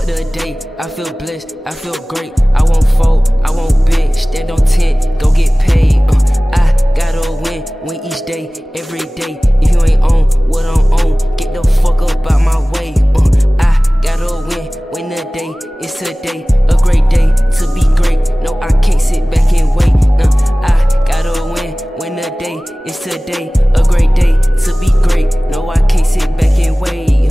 fuck the day. I feel blessed, I feel great. I won't fold, I won't beg. Stand on 10, go get paid. I gotta win each day, every day. If you ain't on what I'm on, get the fuck up out my way. I gotta win the day. It's a day, a great day to be great. No, I can't sit back and wait. I gotta win the day. It's a day, a great day to be great. No, I can't sit back and wait.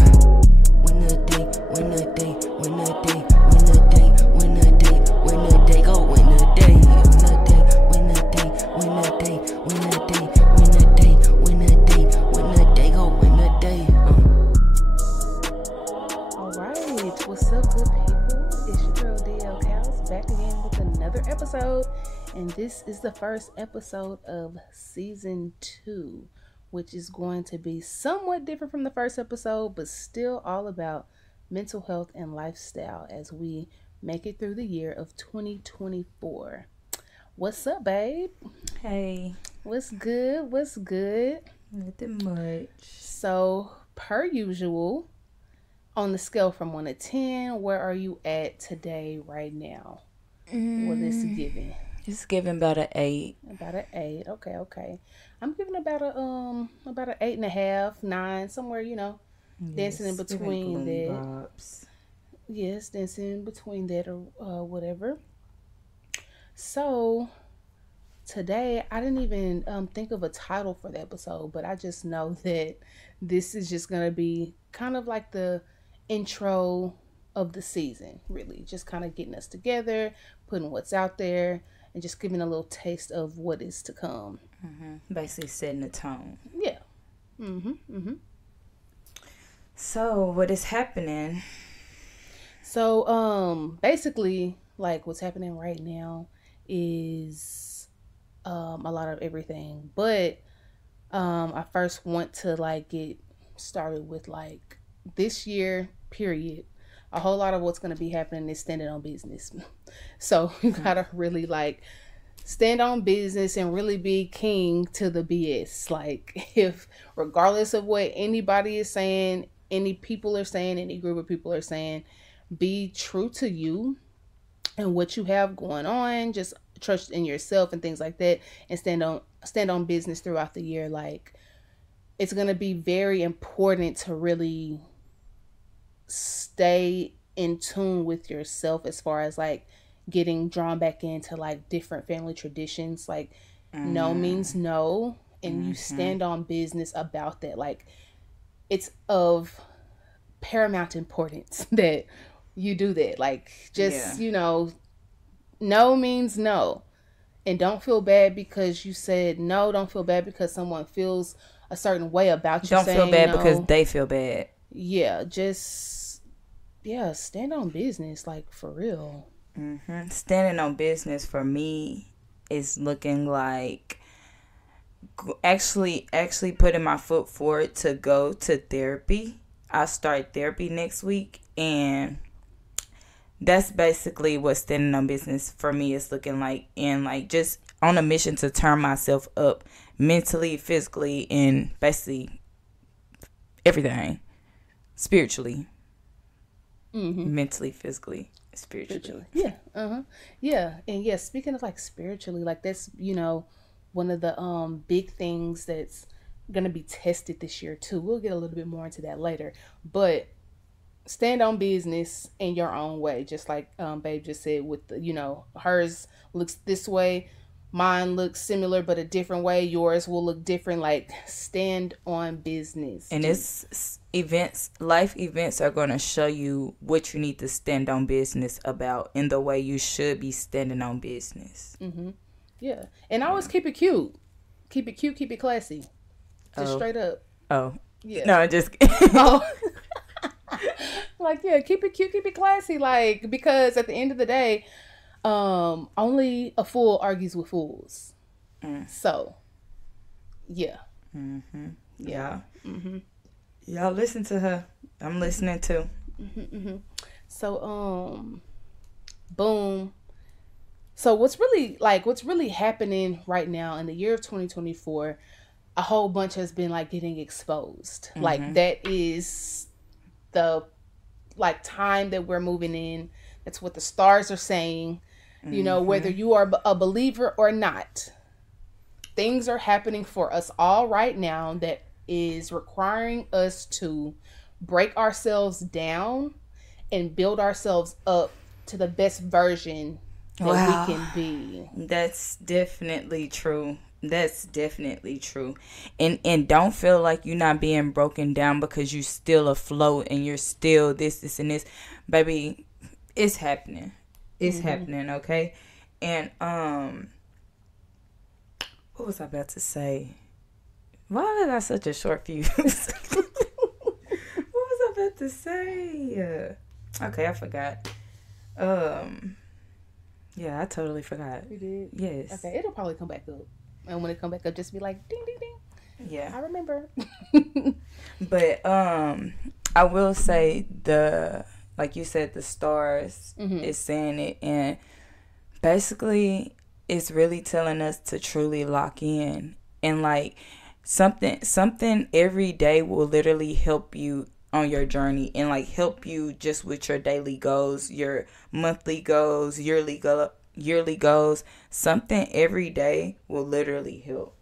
Win the day, win the day, win the day, win the day, win the day, win the day, go win the day, win the day, win the day, win the day, win the day, win the day, win the day, win the day, go win the day. Alright, what's up, good people? It's your girl DL Cows back again with another episode, and this is the first episode of season 2, which is going to be somewhat different from the first episode, but still all about mental health and lifestyle as we make it through the year of 2024. What's up, babe? Hey. What's good? What's good? Nothing much. So, per usual, on the scale from 1 to 10, where are you at today, right now? What is it giving? It's giving about an 8. About an 8. Okay. I'm giving about an 8.5, 9, somewhere, dancing in between that. Vibes. Yes, dancing in between that or whatever. So today I didn't even think of a title for the episode, but I just know that this is just gonna be kind of like the intro of the season, really, just kind of getting us together, putting what's out there, and just giving a little taste of what is to come. Basically setting the tone. Yeah. So what is happening? So basically, like, what's happening right now is a lot of everything, but I first want to get started with this year period. A whole lot of what's going to be happening is standing on business. So you gotta really stand on business and really be king to the BS. If regardless of what anybody is saying, any people are saying, any group of people are saying, be true to you and what you have going on. Just trust in yourself and things like that, and stand on business throughout the year. It's going to be very important to really stay in tune with yourself as far as getting drawn back into different family traditions. No means no, and you stand on business about that. It's of paramount importance that you do that. No means no, and don't feel bad because you said no. Don't feel bad because someone feels a certain way about you. Don't saying feel bad no. because they feel bad. Yeah, stand on business, for real. Standing on business for me is looking like actually putting my foot forward to go to therapy. I start therapy next week, and that's basically what standing on business for me is looking like, and just on a mission to turn myself up mentally, physically, and basically everything. Spiritually. Mentally, physically, spiritually. Yeah. Yeah. And yeah, speaking of spiritually, that's one of the big things that's gonna be tested this year too. We'll get a little bit more into that later, but stand on business in your own way, just like babe just said, with the hers looks this way, mine looks similar but a different way, yours will look different. Stand on business. And life events are going to show you what you need to stand on business about in the way you should be standing on business. Yeah. And always keep it cute, keep it classy, just straight up. Yeah. No, just keep it cute, keep it classy, because at the end of the day, only a fool argues with fools. So yeah. Yeah. Y'all listen to her. I'm listening too. So boom. So what's really happening right now in the year of 2024, a whole bunch has been getting exposed. That is the like time that we're moving in. That's what the stars are saying. You know, whether you are a believer or not, things are happening for us all right now that is requiring us to break ourselves down and build ourselves up to the best version that we can be. That's definitely true. That's definitely true. And don't feel like you're not being broken down because you're still afloat and you're still this, and this. Baby, it's happening. It's happening, okay? And what was I about to say? Why did I got such a short fuse? What was I about to say? Okay, I forgot. Yeah, I totally forgot. You did? Yes. Okay, it'll probably come back up. And when it come back up, just be like, ding, ding, ding. Yeah. I remember. But I will say like you said, the stars is saying it, and basically it's really telling us to truly lock in, and like something every day will literally help you on your journey, and like help you just with your daily goals, your monthly goals, yearly goals. Something every day will literally help.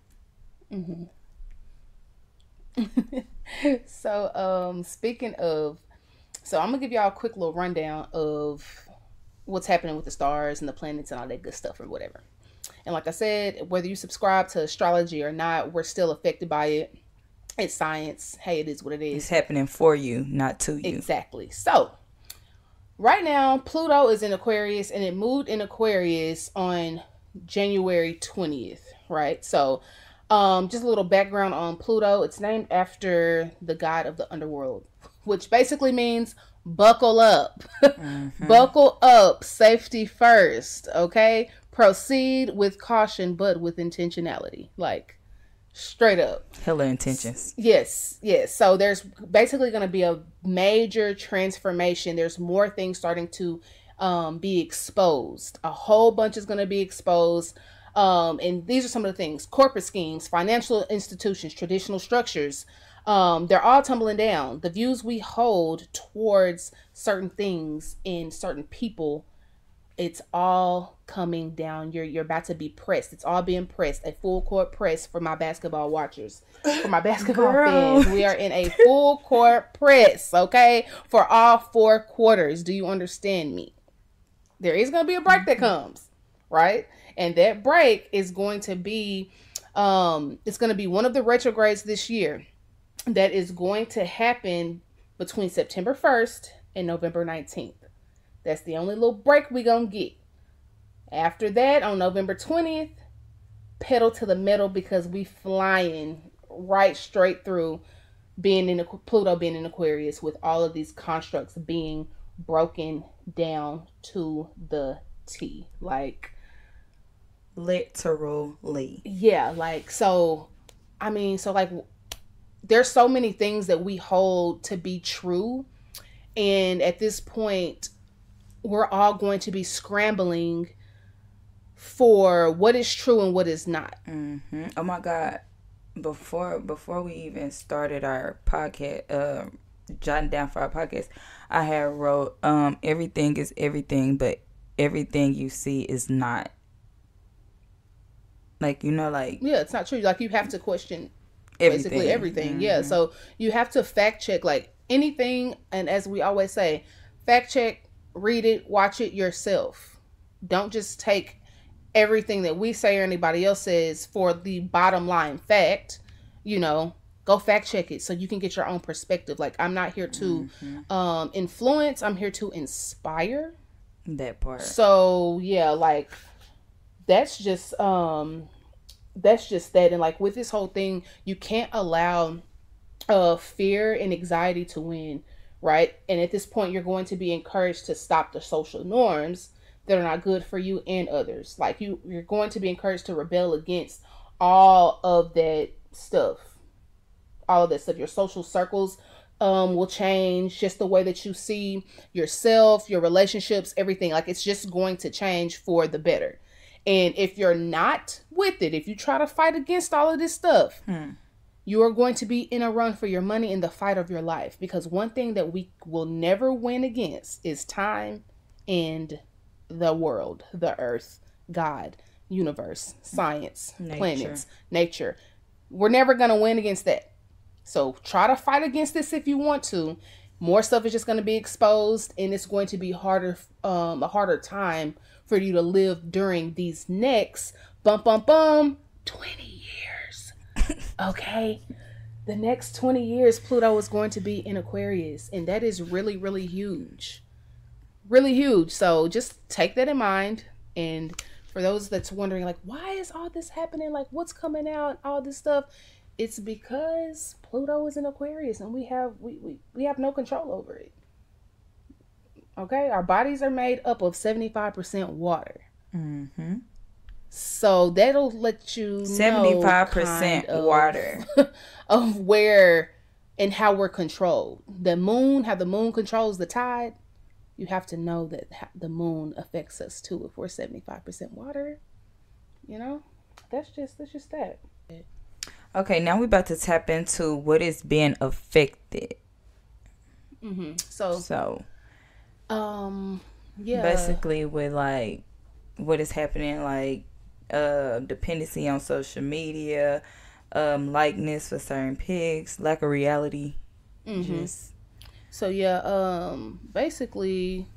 So speaking of, so I'm gonna give y'all a quick little rundown of what's happening with the stars and the planets and all that good stuff or whatever. And like I said, whether you subscribe to astrology or not, we're still affected by it. It's science. Hey, it is what it is. It's happening for you, not to you. Exactly. So right now, Pluto is in Aquarius, and it moved in Aquarius on January 20th, right? So just a little background on Pluto. It's named after the god of the underworld, which basically means buckle up. Buckle up. Safety first, okay? Proceed with caution, but with intentionality. Like, straight up. Hella intentions. Yes. So there's basically going to be a major transformation. There's more things starting to be exposed. A whole bunch is going to be exposed. And these are some of the things: corporate schemes, financial institutions, traditional structures. They're all tumbling down. The views we hold towards certain things and certain people, it's all coming down. You're about to be pressed. It's all being pressed. A full court press for my basketball watchers, for my basketball fans. We are in a full court press, okay, for all 4 quarters. Do you understand me? There is going to be a break that comes, right? And that break is going to be, it's going to be one of the retrogrades this year that is going to happen between September 1st and November 19th. That's the only little break we're going to get. After that, on November 20th, pedal to the metal, because we flying right straight through Pluto being in Aquarius, with all of these constructs being broken down to the T. Like, literally. Yeah, like, so, I mean, so like, there's so many things that we hold to be true. And at this point, we're all going to be scrambling for what is true and what is not. Oh my God. Before we even started our podcast, jotting down for our podcast, I had wrote, everything is everything, but everything you see is not. Like, you know, like... Yeah, it's not true. Like, you have to question everything. Basically everything. Yeah, so you have to fact check, like, anything. And as we always say, fact check, read it, watch it yourself. Don't just take everything that we say or anybody else says for the bottom line fact. You know, go fact check it so you can get your own perspective. Like, I'm not here to influence. I'm here to inspire. That part. So, yeah, like... That's just that. And like, with this whole thing, you can't allow fear and anxiety to win, right? And at this point, you're going to be encouraged to stop the social norms that are not good for you and others. Like, you're going to be encouraged to rebel against all of that stuff. Your social circles will change, just the way that you see yourself, your relationships, everything. Like, it's just going to change for the better. And if you're not with it, if you try to fight against all of this stuff, You are going to be in a run for your money in the fight of your life, because one thing that we will never win against is time and the world, the earth, God, universe, science, planets, nature. We're never going to win against that. So try to fight against this if you want to. More stuff is just going to be exposed, and it's going to be harder, a harder time for you to live during these next 20 years. Okay. The next 20 years, Pluto is going to be in Aquarius, and that is really, really huge. Really huge. So just take that in mind. And for those that's wondering, like, why is all this happening? Like, what's coming out? All this stuff. It's because Pluto is in Aquarius, and we have no control over it. Okay? Our bodies are made up of 75% water. Mm-hmm. So that'll let you know 75% water of where and how we're controlled. The moon, how the moon controls the tide. You have to know that the moon affects us too. If we're 75% water, you know, that's just that. Okay, now we're about to tap into what is being affected. Mm-hmm. So, yeah, basically with like what is happening, like dependency on social media, likeness for certain pics, lack of reality. Mm-hmm. So yeah, basically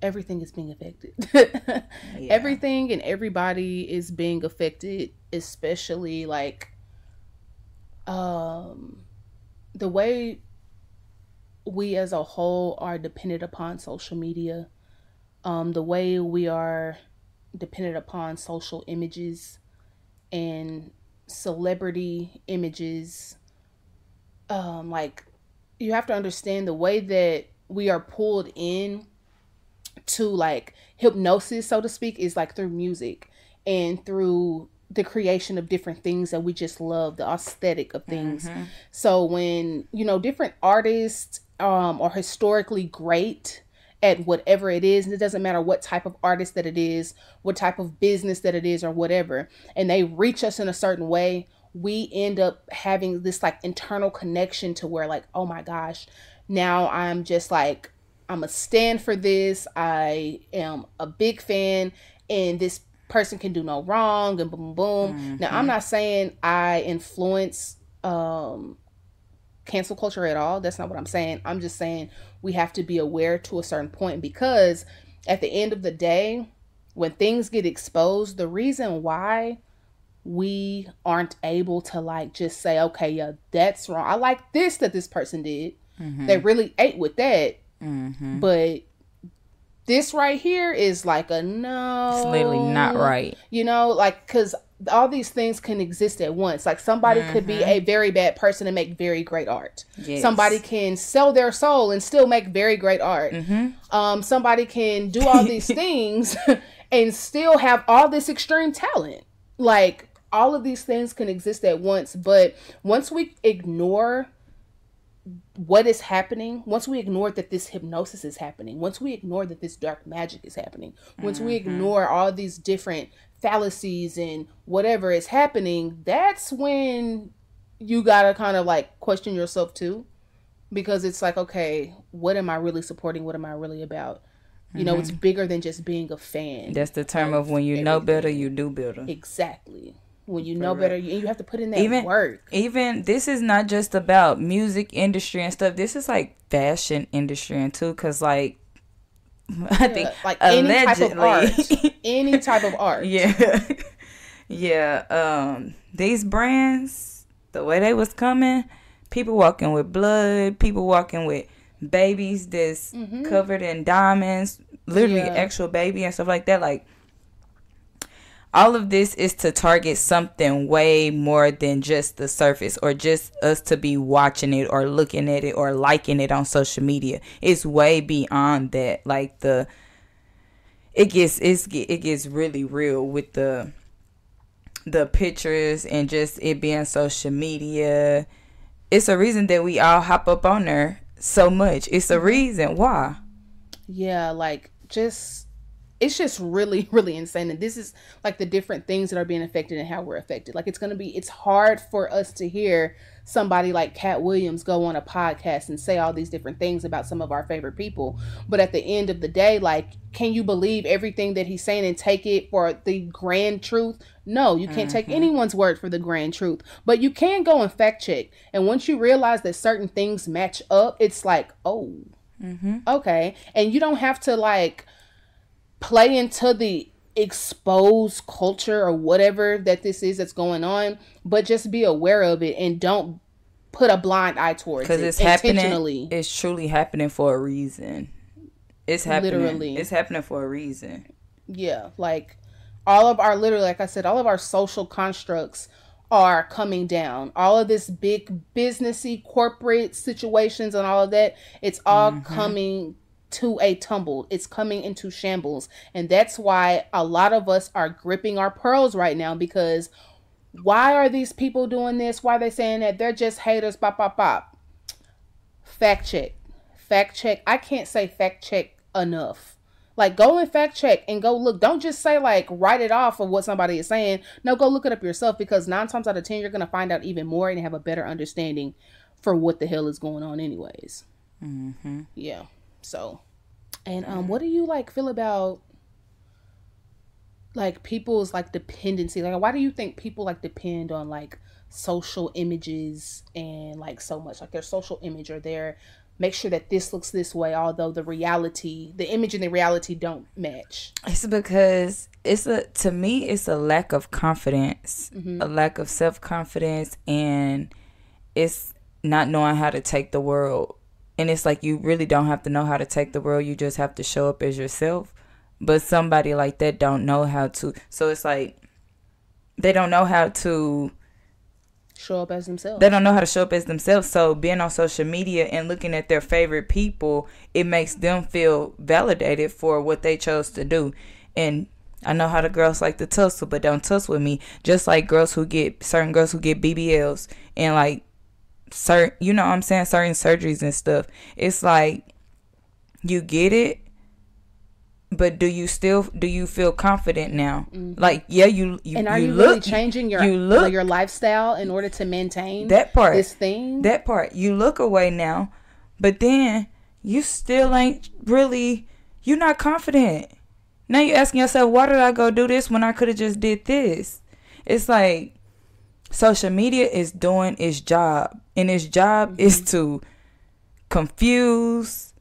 everything is being affected. Yeah. Everything and everybody is being affected, especially like the way we as a whole are dependent upon social media, the way we are dependent upon social images and celebrity images. Like, you have to understand the way that we are pulled in to like hypnosis, so to speak, is like through music and through the creation of different things that we just love, the aesthetic of things. Mm-hmm. So when, you know, different artists are historically great at whatever it is, and it doesn't matter what type of artist that it is, what type of business that it is, or whatever, and they reach us in a certain way, we end up having this like internal connection to where like, oh my gosh, now I'm just like, I'm a stand for this. I am a big fan, and this person can do no wrong, and boom, boom. Mm-hmm. Now, I'm not saying I influence cancel culture at all. That's not what I'm saying. I'm just saying we have to be aware to a certain point, because at the end of the day, when things get exposed, the reason why we aren't able to like just say, okay, yeah, that's wrong. I like this that this person did. Mm-hmm. They really ate with that. Mm-hmm. But this right here is like a no. It's literally not right. You know, like, because all these things can exist at once. Like, somebody could be a very bad person and make very great art. Yes. Somebody can sell their soul and still make very great art. Mm-hmm. Somebody can do all these things and still have all this extreme talent. Like, all of these things can exist at once. But once we ignore what is happening, once we ignore that this hypnosis is happening, once we ignore that this dark magic is happening, once we ignore all these different fallacies and whatever is happening, that's when you gotta kind of like question yourself too, because it's like, okay, what am I really supporting? What am I really about? You know, it's bigger than just being a fan. That's the term of when you know better, you do better. Exactly. When you know better, you have to put in that work. Even this is not just about music industry and stuff. This is like fashion industry and too, because like I think like any type of art. Yeah. These brands, the way they was coming, people walking with blood, people walking with babies that's covered in diamonds, literally actual baby and stuff like that. Like, all of this is to target something way more than just the surface, or just us to be watching it or looking at it or liking it on social media. It's way beyond that. Like, it gets really real with the pictures and just it being social media. It's a reason that we all hop up on there so much. It's a reason why. Yeah, like, just it's just really, really insane. And this is like the different things that are being affected and how we're affected. Like it's hard for us to hear somebody like Cat Williams go on a podcast and say all these different things about some of our favorite people. But at the end of the day, like, can you believe everything that he's saying and take it for the grand truth? No, you can't take anyone's word for the grand truth, but you can go and fact check. And once you realize that certain things match up, it's like, oh, okay. And you don't have to like play into the exposed culture or whatever that this is that's going on, but just be aware of it and don't put a blind eye towards it. Because it's happening. It's truly happening for a reason. It's happening. Literally. It's happening for a reason. Yeah. Like all of our, literally, like I said, all of our social constructs are coming down. All of this big businessy corporate situations and all of that, it's all coming to a tumble. It's coming into shambles. And that's why a lot of us are gripping our pearls right now, because why are these people doing this? Why are they saying that? They're just haters. Bop, bop, bop. Fact check. Fact check. I can't say fact check enough. Like, go and fact check and go look. Don't just say, like, write it off of what somebody is saying. No, go look it up yourself, because 9 times out of 10, you're going to find out even more and have a better understanding for what the hell is going on anyways. Yeah. So, and what do you, like, feel about, like, people's, like, dependency? Like, why do you think people, like, depend on, like, social images and, like, so much? Like, their social image or their... make sure that this looks this way, although the image and the reality don't match. It's because to me, it's a lack of confidence, a lack of self-confidence, and it's not knowing how to take the world. And it's like, you really don't have to know how to take the world. You just have to show up as yourself. But somebody like that don't know how to. So it's like, they don't know how to show up as themselves. They don't know how to show up as themselves. So being on social media and looking at their favorite people, it makes them feel validated for what they chose to do. And I know how the girls like to tussle, but don't tussle with me. Just like certain girls who get BBLs and like certain, you know what I'm saying, certain surgeries and stuff. It's like, you get it, but do you feel confident now? Like, yeah, you and are you really changing your lifestyle in order to maintain that part, this thing? That part, you look away now, but then you still ain't really, you're not confident. Now you're asking yourself, why did I go do this when I could have just did this? It's like, social media is doing its job, and its job is to confuse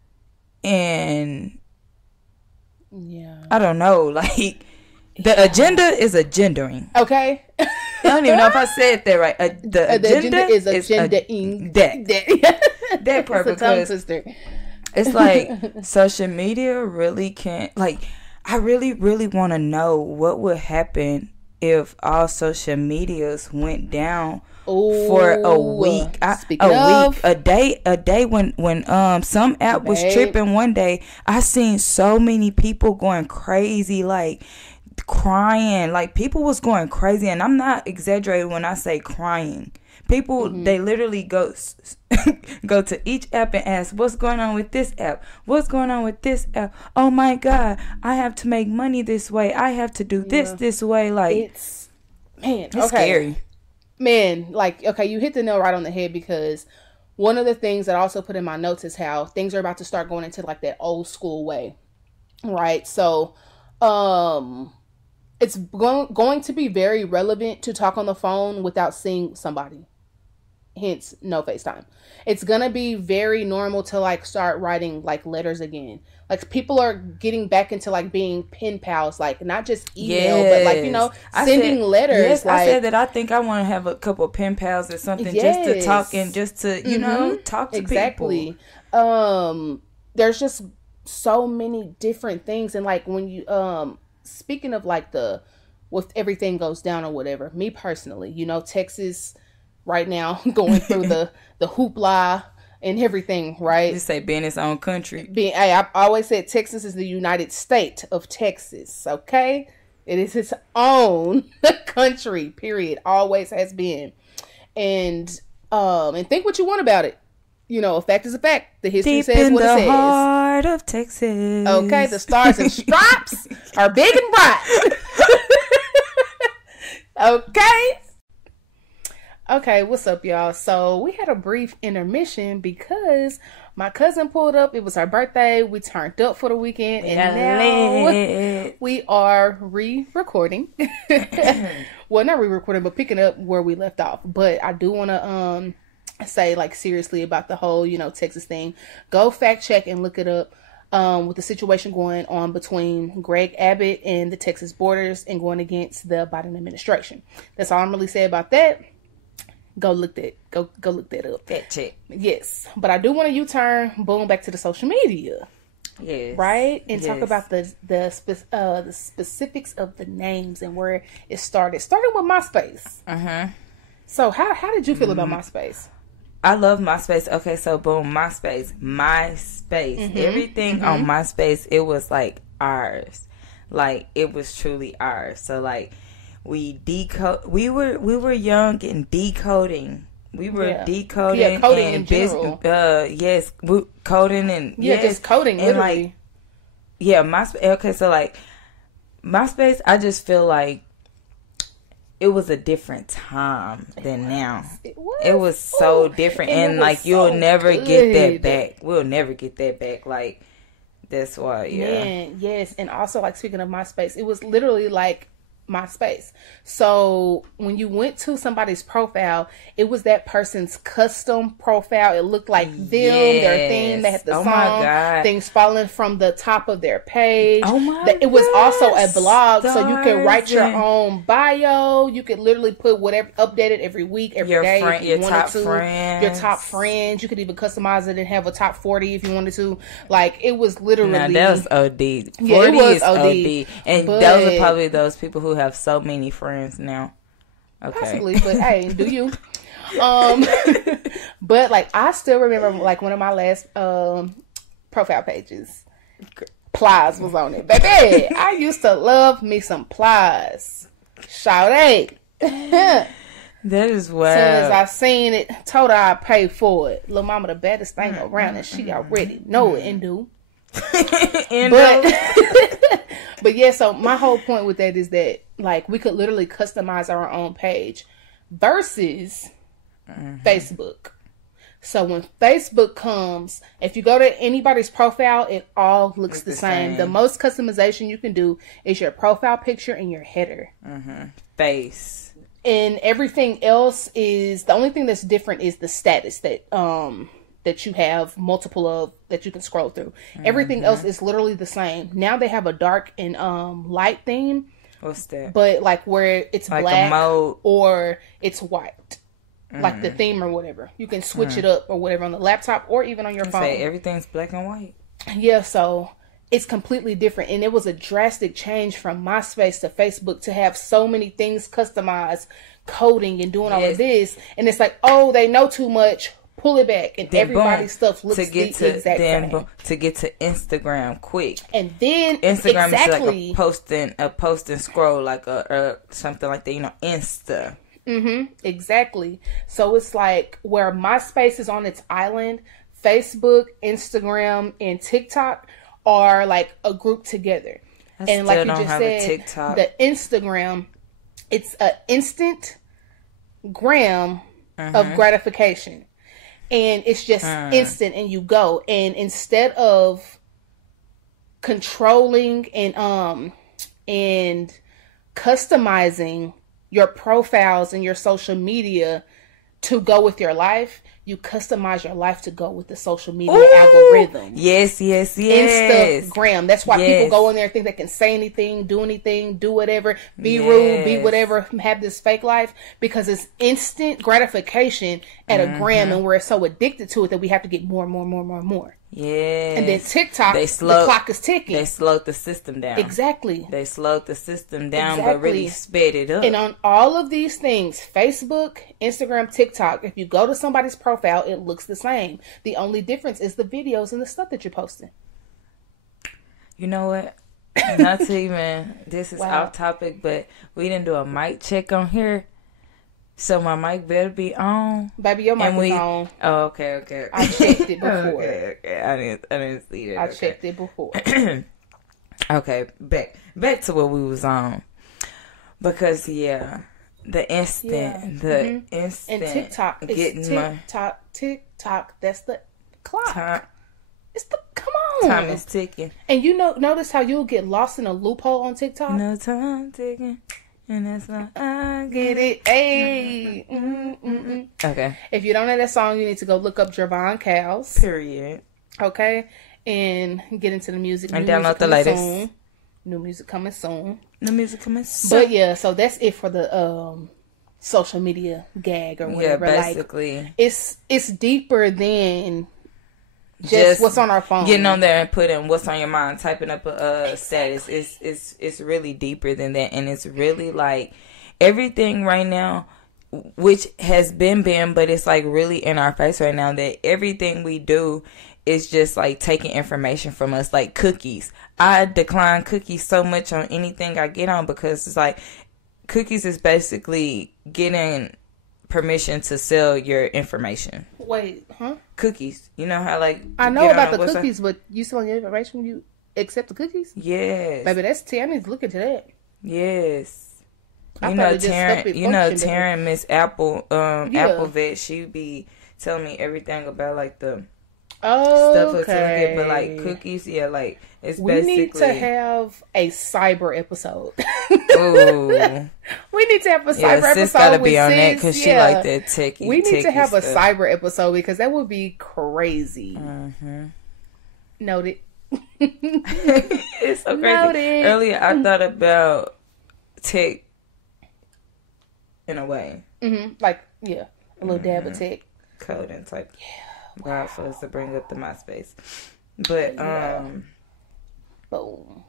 and I don't know, like, the agenda is agendering. Okay. I don't even know if I said that right. The agenda is agendaing. That part, because it's like, social media really can't, like, I really, really want to know what would happen if all social medias went down for a week. A day when some app was tripping one day. I seen so many people going crazy, like crying, like people was going crazy, and I'm not exaggerating when I say crying. People, they literally go to each app and ask, what's going on with this app? What's going on with this app? Oh my God, I have to make money this way. I have to do this way. Like, it's scary. Man, like, okay, you hit the nail right on the head, because one of the things that I also put in my notes is how things are about to start going into like that old school way, right? So, it's going to be very relevant to talk on the phone without seeing somebody. Hence, no FaceTime. It's going to be very normal to like start writing like letters again. Like, people are getting back into like being pen pals, like not just email, but like, you know, sending letters. Yes, like, I said that I think I want to have a couple of pen pals or something, just to talk and just to, you know, talk to people. There's just so many different things. And like, when you, speaking of like with everything goes down or whatever, me personally, you know, Texas right now going through the hoopla and everything, right? Just say being its own country. I always said Texas is the United States of Texas, okay? It is its own country, period. Always has been. And think what you want about it. you know, a fact is a fact. The history Deep says in what it the says. heart of Texas. Okay, the stars and stripes are big and bright. Okay. Okay, what's up, y'all? So we had a brief intermission because my cousin pulled up. It was her birthday. We turned up for the weekend, and now we are re-recording. Well, not re-recording, but picking up where we left off. But I do want to say, like, seriously about the whole, you know, Texas thing. Go fact check and look it up. With the situation going on between Greg Abbott and the Texas borders and going against the Biden administration. That's all I'm really saying about that. Go look that up. Fact check. Yes, but I do want to U-turn, boom, back to the social media. Yes. Right, and talk about the specifics of the names and where it started. Starting with MySpace. So how did you feel about MySpace? I love MySpace. Okay, so boom, MySpace. Everything on MySpace, it was like ours. Like, it was truly ours. So like, we were young and decoding. We were decoding coding and in general. Coding and just coding and literally. Like, MySpace. Okay, so like MySpace, I just feel like it was a different time than now. It was so different, and like you'll never get that back. We'll never get that back. Like, that's why, Man, yes, and also, like, speaking of MySpace, it was literally like MySpace. So when you went to somebody's profile, it was that person's custom profile. It looked like them, their thing. They had the song, things falling from the top of their page. It was also a blog, so you could write your own bio. You could literally put whatever, update it every week, every day if you wanted to. Your top friends. You could even customize it and have a top 40 if you wanted to. Like, it was literally. Now that was OD. 40 it was is OD. And those are probably those people who have so many friends now. Okay. Possibly, but hey, do you? But like, I still remember, like, one of my last profile pages, Plies was on it. Baby, I used to love me some Plies. Shout out. That is wild. As soon as I seen it, told her I'd pay for it. Lil' mama the baddest thing around, and she already know it and do. But yeah, so my whole point with that is that, like, we could literally customize our own page versus Facebook. So when Facebook comes, if you go to anybody's profile, it all looks the same. The most customization you can do is your profile picture and your header. Face. And everything else is, the only thing that's different is the status that that you have multiple of that you can scroll through. Everything else is literally the same. Now they have a dark and light theme. What's that? But like where it's like black a mode. Or it's white. Like the theme or whatever. You can switch it up or whatever on the laptop or even on your phone. Say everything's black and white. Yeah, so it's completely different. And it was a drastic change from MySpace to Facebook to have so many things customized, coding and doing all of this. And it's like, oh, they know too much. Pull it back, and then everybody's stuff looks the exact same. To get to Instagram quick, and then Instagram is like a post and scroll, like a something like that. You know, Insta. Exactly. So it's like where MySpace is on its island, Facebook, Instagram, and TikTok are like a group together. And like you just said, the Instagram, it's an instant gram of gratification. And it's just instant, and you go. And instead of controlling and customizing your profiles and your social media to go with your life, you customize your life to go with the social media algorithm. Yes. Instagram. That's why people go in there and think they can say anything, do whatever, be rude, be whatever, have this fake life, because it's instant gratification at a gram, and we're so addicted to it that we have to get more. Yes. And then TikTok, the clock is ticking. They slowed the system down. Exactly. They slowed the system down, but really sped it up. And on all of these things, Facebook, Instagram, TikTok, if you go to somebody's profile, it looks the same. The only difference is the videos and the stuff that you're posting. You know what? Not to even, this is off topic, but we didn't do a mic check on here. So my mic better be on. Baby, your mic is on. Oh, okay. I checked it before. okay. I didn't see that. I checked it before. Okay, back to what we was on. Because the instant, instant, and TikTok, TikTok. That's the clock. Come on. Time is ticking. And notice how you'll get lost in a loophole on TikTok. No time ticking. And that's not, I get it. Hey. Okay. If you don't know that song, you need to go look up Javon Cows. Period. Okay. And get into the music. And download the latest. Soon. New music coming soon. But yeah, so that's it for the social media gag or whatever. Yeah, basically. Like, it's deeper than just what's on our phone. Getting on there and putting what's on your mind, typing up a status. It's really deeper than that, and it's really like everything right now, which has been banned, but it's like really in our face right now that everything we do is just like taking information from us, like cookies. I decline cookies so much on anything I get on because it's like cookies is basically getting permission to sell your information. Wait, huh? Cookies. You know how like I know about the cookies, but you selling your information, you accept the cookies? Yes. Baby, that's T. I need to look into that. Yes. Taryn, Miss Apple, Apple Vet, she be telling me everything about like the stuff to get, but like cookies, like it's we basically. We need to have a cyber episode. Ooh. We need to have a cyber episode. Sis gotta be on that because she like that techie. We need to have stuff. a cyber episode because that would be crazy. Mm-hmm. Noted. It's so crazy. Noted. Earlier, I thought about tech in a way. Mm-hmm. Like, a little dab of tech. Coding type. Yeah. God for us to bring up the MySpace. But, boom.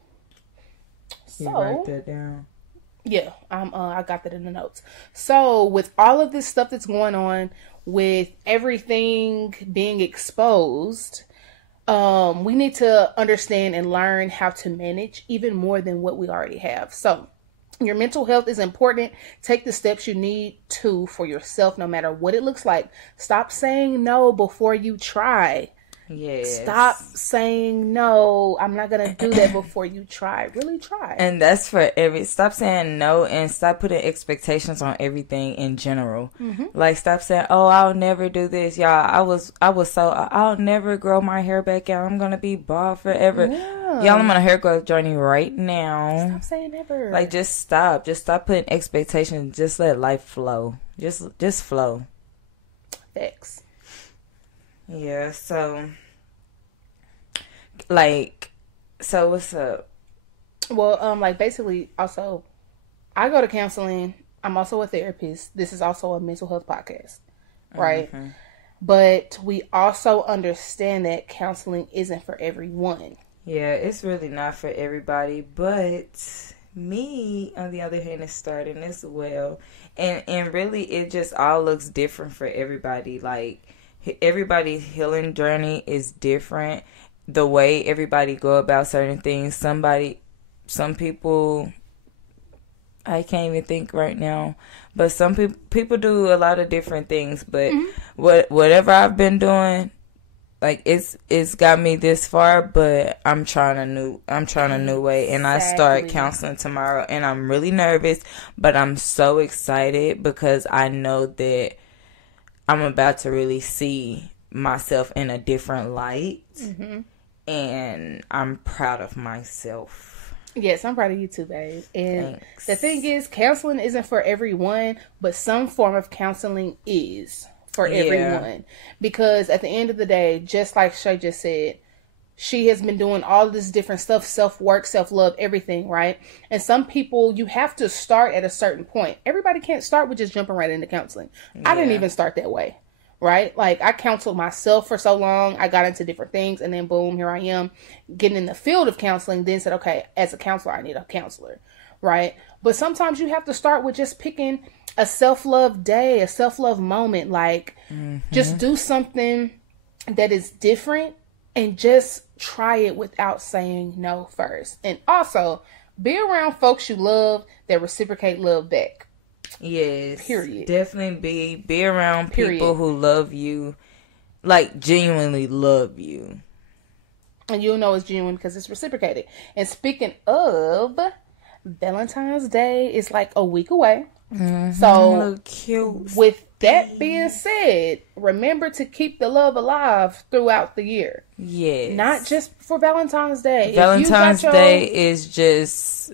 So, you write that down. Yeah, I got that in the notes. So, with all of this stuff that's going on, with everything being exposed, we need to understand and learn how to manage even more than what we already have. So, your mental health is important. Take the steps you need to for yourself, no matter what it looks like. Stop saying no before you try. Yes. Stop saying no. I'm not going to do that before you try. Really try. And that's for stop saying no and stop putting expectations on everything in general. Mm-hmm. Like stop saying, "Oh, I'll never do this." Y'all, I'll never grow my hair back out. I'm going to be bald forever. Yeah. Y'all, I'm on a hair growth journey right now. Stop saying never. Like just stop putting expectations. Just let life flow. Just flow. Facts. Yeah, so what's up? Well, basically, also, I go to counseling. I'm also a therapist. This is also a mental health podcast, right? Mm-hmm. But we also understand that counseling isn't for everyone. Yeah, it's really not for everybody, but me, on the other hand, is starting as well. And really, it just all looks different for everybody, like, everybody's healing journey is different. The way everybody go about certain things. Some people, I can't even think right now, but some people do a lot of different things. But whatever I've been doing, like it's got me this far. But I'm trying a new way, and I start counseling tomorrow, and I'm really nervous, but I'm so excited because I know that I'm about to really see myself in a different light. Mm-hmm. And I'm proud of myself. Yes, I'm proud of you too, babe. And thanks. The thing is, counseling isn't for everyone, but some form of counseling is for everyone. Because at the end of the day, just like Shay just said, she has been doing all this different stuff, self-work, self-love, everything, right? And some people, you have to start at a certain point. Everybody can't start with just jumping right into counseling. Yeah. I didn't even start that way, right? Like, I counseled myself for so long. I got into different things, and then boom, here I am getting in the field of counseling, then said, okay, as a counselor, I need a counselor, right? But sometimes you have to start with just picking a self-love day, a self-love moment, like just do something that is different and just try it without saying no first. And also, be around folks you love that reciprocate love back. Yes. Period. Definitely be around people who love you, like genuinely love you. And you'll know it's genuine because it's reciprocated. And speaking of, Valentine's Day is like a week away. So cute. With that being said, remember to keep the love alive throughout the year. Yes. Not just for Valentine's Day. Valentine's Day is just,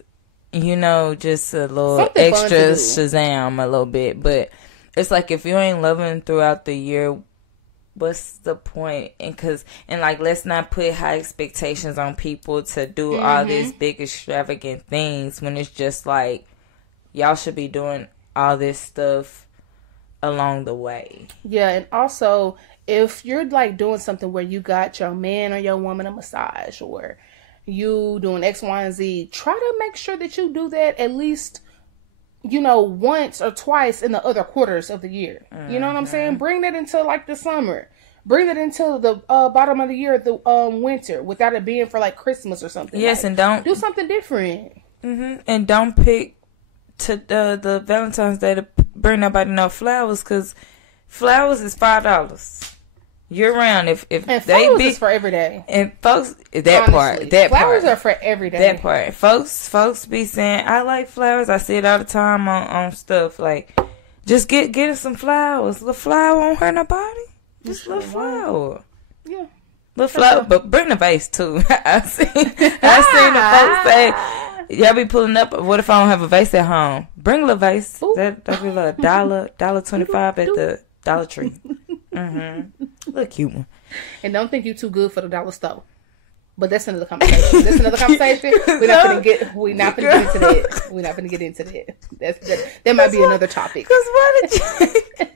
just a little extra Shazam a little bit. But it's like if you ain't loving throughout the year, what's the point? And like, let's not put high expectations on people to do all these big extravagant things when it's just like, y'all should be doing all this stuff along the way. Yeah, and also, if you're like doing something where you got your man or your woman a massage, or you doing X, Y, and Z, try to make sure that you do that at least, once or twice in the other quarters of the year. You know what I'm saying? Bring that into like the summer. Bring it into the bottom of the year, the winter, without it being for like Christmas or something. Yes, and don't do something different. And don't pick to the Valentine's Day to bring nobody no flowers, because flowers is $5 year round. If and they flowers be is for every day. And folks, Honestly, flowers are for every day. That part, folks be saying, I like flowers. I see it all the time on stuff. Like, just get some flowers. The flower won't hurt nobody. Just little flower. Yeah. Little flower, but bring the vase too. I seen the folks say, y'all be pulling up. What if I don't have a vase at home? Bring a little vase. That'd be like $1.25 at the Dollar Tree. Look cute one. And don't think you too good for the dollar store. But that's another conversation. We're not gonna get into that. We're not gonna get into that. That might be another topic. Because what did you?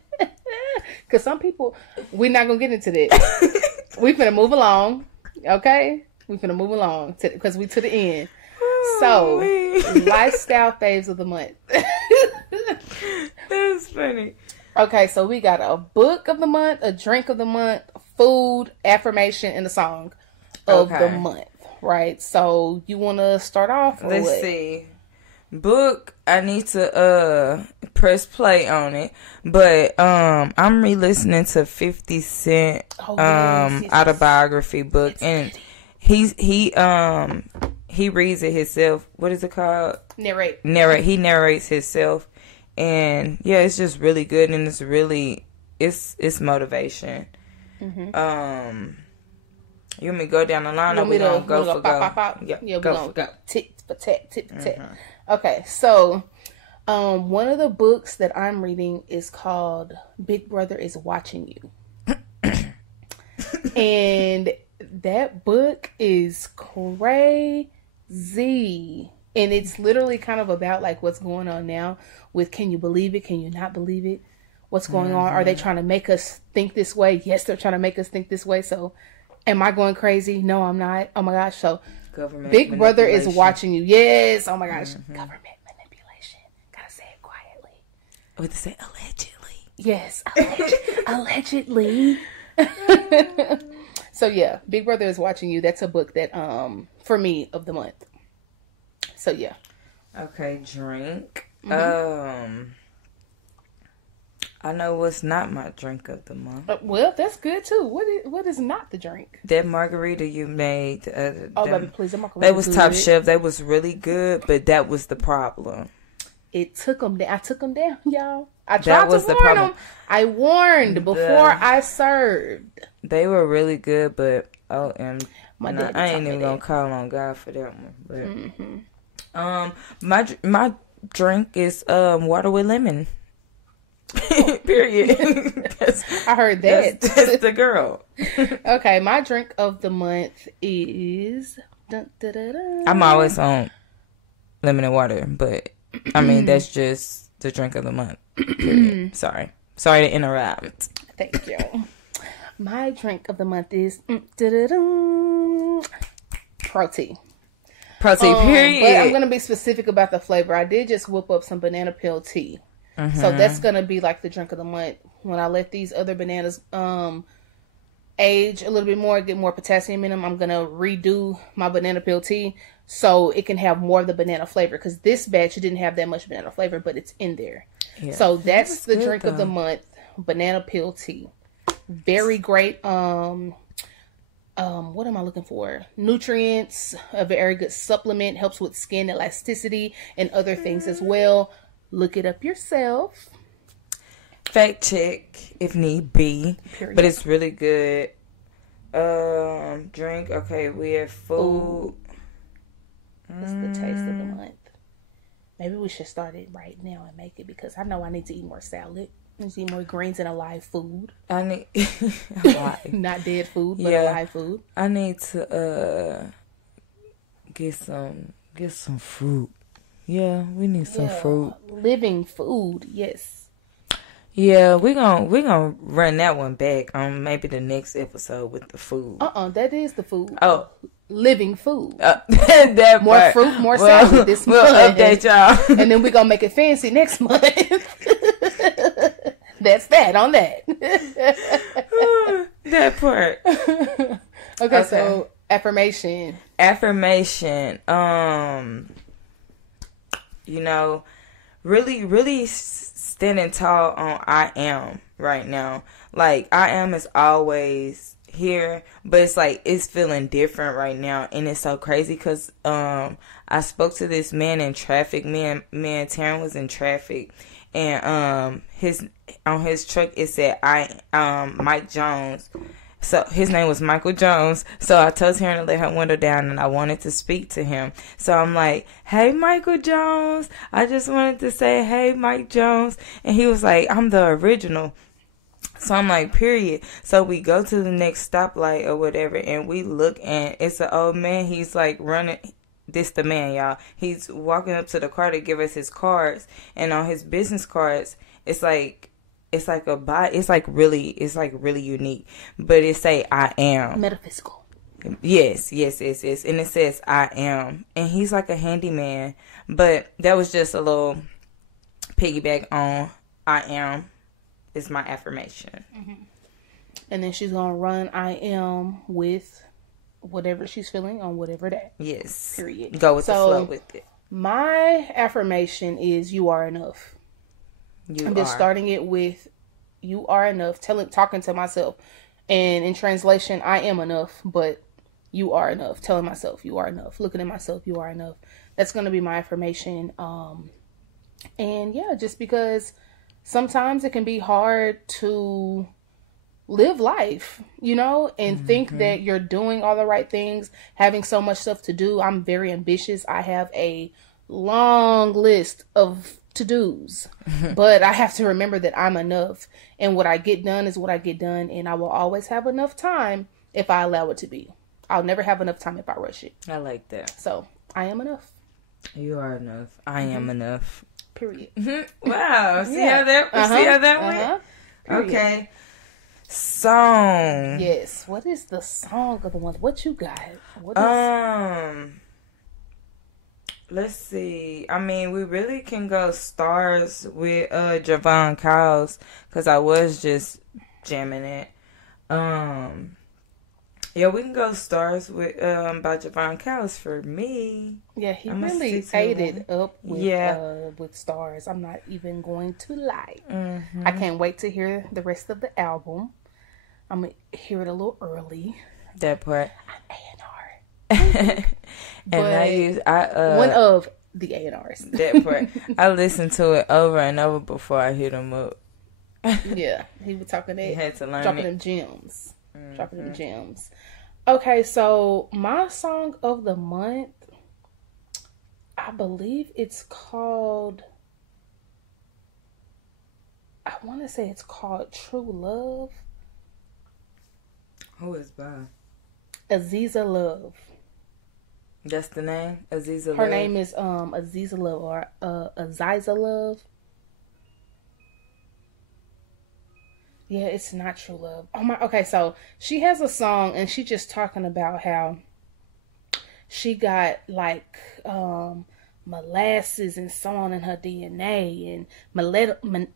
Because some people, we're not gonna get into that. We finna move along, okay? We finna move along because we to the end. So, lifestyle faves of the month. That's funny. Okay, so we got a book of the month, a drink of the month, food, affirmation, and a song of the month. Right? So, you want to start off? Or Let's see. Book, I need to press play on it, but I'm re-listening to 50 Cent autobiography book, and he reads it himself. What is it called? Narrate. He narrates himself, and yeah, it's just really good, and it's really it's motivation. You want me to go down the line, or we gonna go for go? Pop? Yeah, we gonna go tit for tat, tit for tat. Okay, so one of the books that I'm reading is called Big Brother is Watching You. And that book is crazy. And it's literally kind of about like what's going on now with, can you believe it? Can you not believe it? What's going on? Are they trying to make us think this way? Yes, they're trying to make us think this way. So am I going crazy? No, I'm not. Oh my gosh. So Big Brother is watching you. Yes. Oh my gosh. Government manipulation. Gotta say it quietly. What to say? Allegedly. Yes. Allegedly. So yeah, Big Brother is watching you. That's a book that for me of the month. So yeah. Okay, drink. I know what's not my drink of the month. Well, that's good too. What is not the drink? That margarita you made. Baby, please. That margarita. That was top shelf. That was really good, but that was the problem. It took them down. I took them down, y'all. I tried to warn them. I warned before I served. They were really good, but I ain't even gonna call on God for that one. But my drink is water with lemon. Period. I heard that. That's the girl. Okay, my drink of the month is. I'm always on lemon and water, but I mean that's just the drink of the month. Period. Sorry to interrupt. Thank you. My drink of the month is protein. Protein. Period. But I'm gonna be specific about the flavor. I did just whip up some banana peel tea. So that's going to be like the drink of the month. When I let these other bananas age a little bit more, get more potassium in them, I'm going to redo my banana peel tea so it can have more of the banana flavor. Because this batch didn't have that much banana flavor, but it's in there. Yeah. So that's the good, drink of the though. month, banana peel tea. Very great. What am I looking for? Nutrients, a very good supplement, helps with skin elasticity and other things as well. Look it up yourself. Fact check if need be. Period. But it's really good. Drink. Okay, we have food. It's the taste of the month. Maybe we should start it right now and make it, because I know I need to eat more salad. I need to eat more greens and alive food. I need Not dead food, but Yeah. alive food. I need to get some fruit. Yeah, we need some fruit. Living food, yes. Yeah, we gonna run that one back on maybe the next episode with the food. That is the food. Oh, Living food. that More part. fruit, more salad this we'll month. update y'all. And then we're going to make it fancy next month. That's that on that. That part. Okay, so affirmation. Really standing tall on I am right now. Like, I am is always here, but it's like it's feeling different right now, and it's so crazy because I spoke to this man in traffic. Me and Taryn was in traffic, and on his truck it said Mike Jones. So his name was Michael Jones. So I told Taryn to let her window down, and I wanted to speak to him. So I'm like, "Hey, Michael Jones, I just wanted to say, hey, Mike Jones," and he was like, "I'm the original." So I'm like, period. So we go to the next stoplight or whatever, and we look, and it's an old man. He's like running. This the man, y'all. He's walking up to the car to give us his cards, and on his business cards, it's like really unique. But it say I am. Metaphysical. Yes. And it says I am. And he's like a handyman. But that was just a little piggyback on I am is my affirmation. Mm-hmm. And then she's going to run I am with whatever she's feeling on whatever day. Yes. Period. Go with the flow with it. My affirmation is you are enough. I'm just starting it with you are enough, talking to myself. And in translation, I am enough, but you are enough. Telling myself you are enough. Looking at myself, you are enough. That's going to be my affirmation. And yeah, just because sometimes it can be hard to live life, and think that you're doing all the right things, having so much stuff to do. I'm very ambitious. I have a long list of to-dos, but I have to remember that I'm enough, and what I get done is what I get done, and I will always have enough time if I allow it to be. I'll never have enough time if I rush it. I like that. So I am enough. You are enough. I am enough. Period. Wow. See how that went? Okay. Song. Yes. What is the song of the month? What you got? What is... Let's see. I mean, we really can go stars with Javon Kyles, because I was just jamming it. Yeah, we can go stars with by Javon Kyles for me. Yeah, he really ate it up with stars. I'm not even going to lie. Mm-hmm. I can't wait to hear the rest of the album. I'm going to hear it a little early. That part. I'm A&R. And one of the A&Rs. That part. I listened to it over and over before I hit him up. Yeah, he was talking that. He had to learn dropping it. them gems. Mm-hmm. Dropping them gems. Okay, so my song of the month, I believe it's called, I want to say it's called True Love. Who is by? Aziza Love. That's the name? Aziza Love? Her name is Aziza Love or Aziza Love. Yeah, it's not True Love. Oh my. Okay, so she has a song and she just talking about how she got like molasses and so on in her DNA and melanin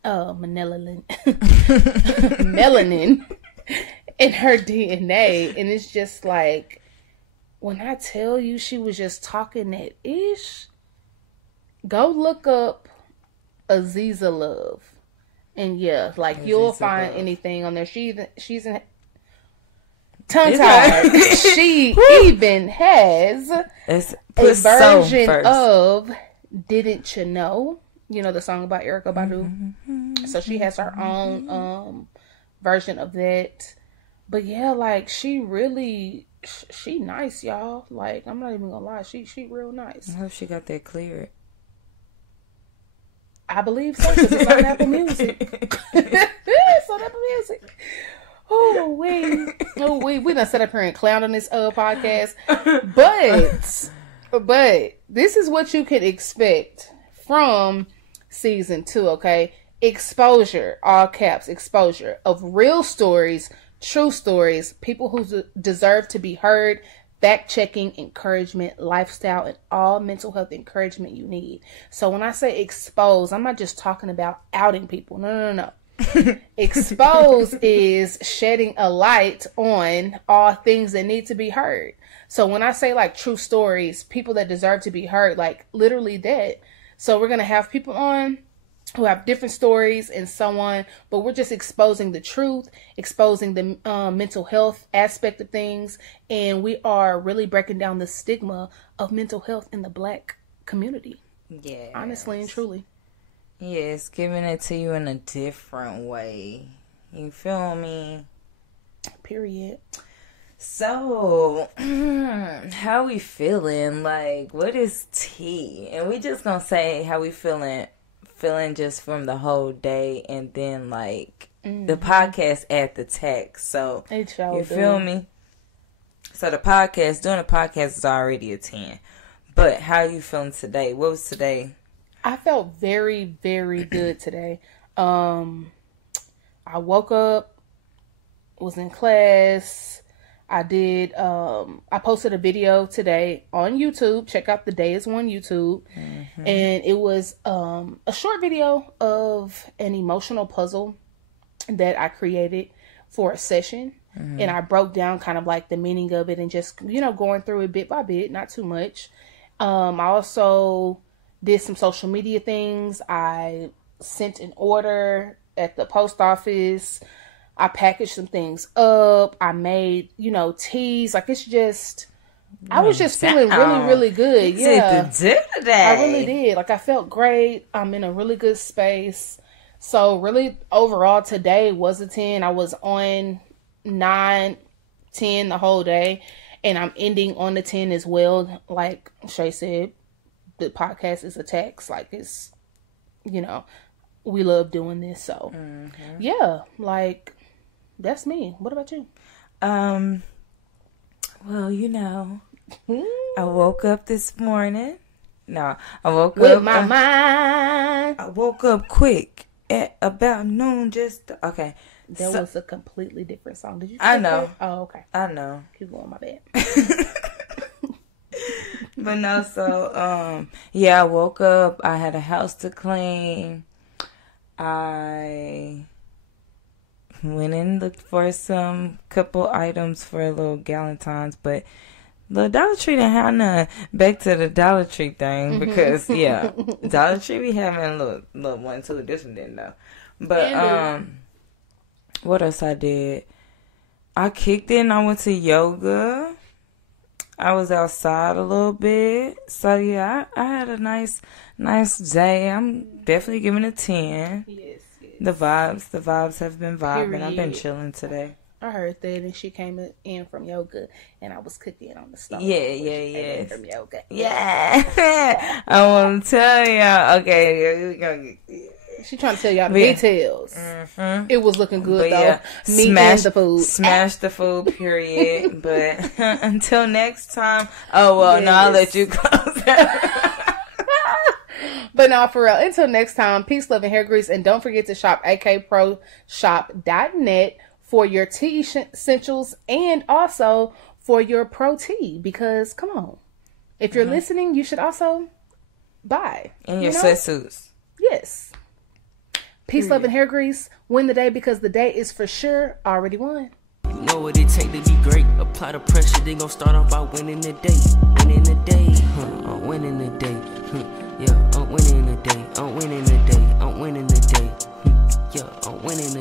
in her DNA, and it's just like, when I tell you she was just talking that ish, go look up Aziza Love. And yeah, like you'll find anything on there. She's in tongue tied. She even has a version of "Didn't You Know?" You know the song about Erykah Badu. So she has her own version of that. But yeah, like she nice, y'all. Like I'm not even gonna lie, she real nice. I hope she got that cleared. I believe so, because it's on Apple Music. It's on Apple Music. We done set up here and clown on this podcast. But this is what you can expect from season 2, okay? Exposure, all caps, exposure of real stories, true stories, people who deserve to be heard, fact-checking, encouragement, lifestyle, and all mental health encouragement you need. So when I say expose, I'm not just talking about outing people. No. Expose is shedding a light on all things that need to be heard. So when I say like true stories, people that deserve to be heard, like literally that. So we're going to have people on who have different stories and so on, but we're just exposing the truth, exposing the mental health aspect of things, and we are really breaking down the stigma of mental health in the Black community. Yeah, honestly and truly. Yes, giving it to you in a different way. You feel me? Period. So, how we feeling? Like, what is tea? And we just gonna say how we feeling just from the whole day, and then like the podcast at the text. So you feel me? So doing the podcast is already a 10. But how you feeling today? What was today? I felt very, very good today. I woke up, was in class. I posted a video today on YouTube. Check out The Day Is One YouTube. And it was a short video of an emotional puzzle that I created for a session. And I broke down kind of like the meaning of it and just, going through it bit by bit, not too much. I also did some social media things. I sent an order at the post office. I packaged some things up. I made, teas. Like, it's just, I was just feeling really, really good. Yeah. I really did. Like, I felt great. I'm in a really good space. So, really, overall, today was a 10. I was on 9, 10 the whole day. And I'm ending on the 10 as well. Like Shay said, the podcast is a text. Like, it's, we love doing this. So, yeah, like, that's me. What about you? Well, I woke up this morning. No, I woke with up my mind. I woke up quick at about noon. Okay. That was a completely different song. Did you? I know. That? Oh, okay. I know. Keep going. My bad. But no, so I woke up. I had a house to clean. I went and looked for some couple items for a little Galentine's, but the Dollar Tree didn't have none. Back to the Dollar Tree thing, because Dollar Tree be having a little one too. This one didn't though. But what else I did? I kicked it and I went to yoga. I was outside a little bit. So yeah, I had a nice day. I'm definitely giving it a 10. Yes. The vibes have been vibing. Period. I've been chilling today. I heard that, and she came in from yoga, and I was cooking on the stove. Yeah. From yoga. Yeah. I want to tell y'all. Okay, we gonna get. She trying to tell y'all the details. It was looking good though. And the food. Smash the food. Period. But until next time. Oh well, yes. No, I'll let you close that. But no, for real. Until next time, peace, love, and hair grease. And don't forget to shop akproshop.net for your tea essentials and also for your pro tea. Because, come on. If you're listening, you should also buy. And your sweatsuits. Yes. Peace, love, and hair grease. Win the day, because the day is for sure already won. You know what it take to be great. Apply the pressure, they gon' start off by winning the day. Winning the day. Winning the day. Yeah, I'm winning the day. I'm winning the day. I'm winning the day. Yeah, I'm winning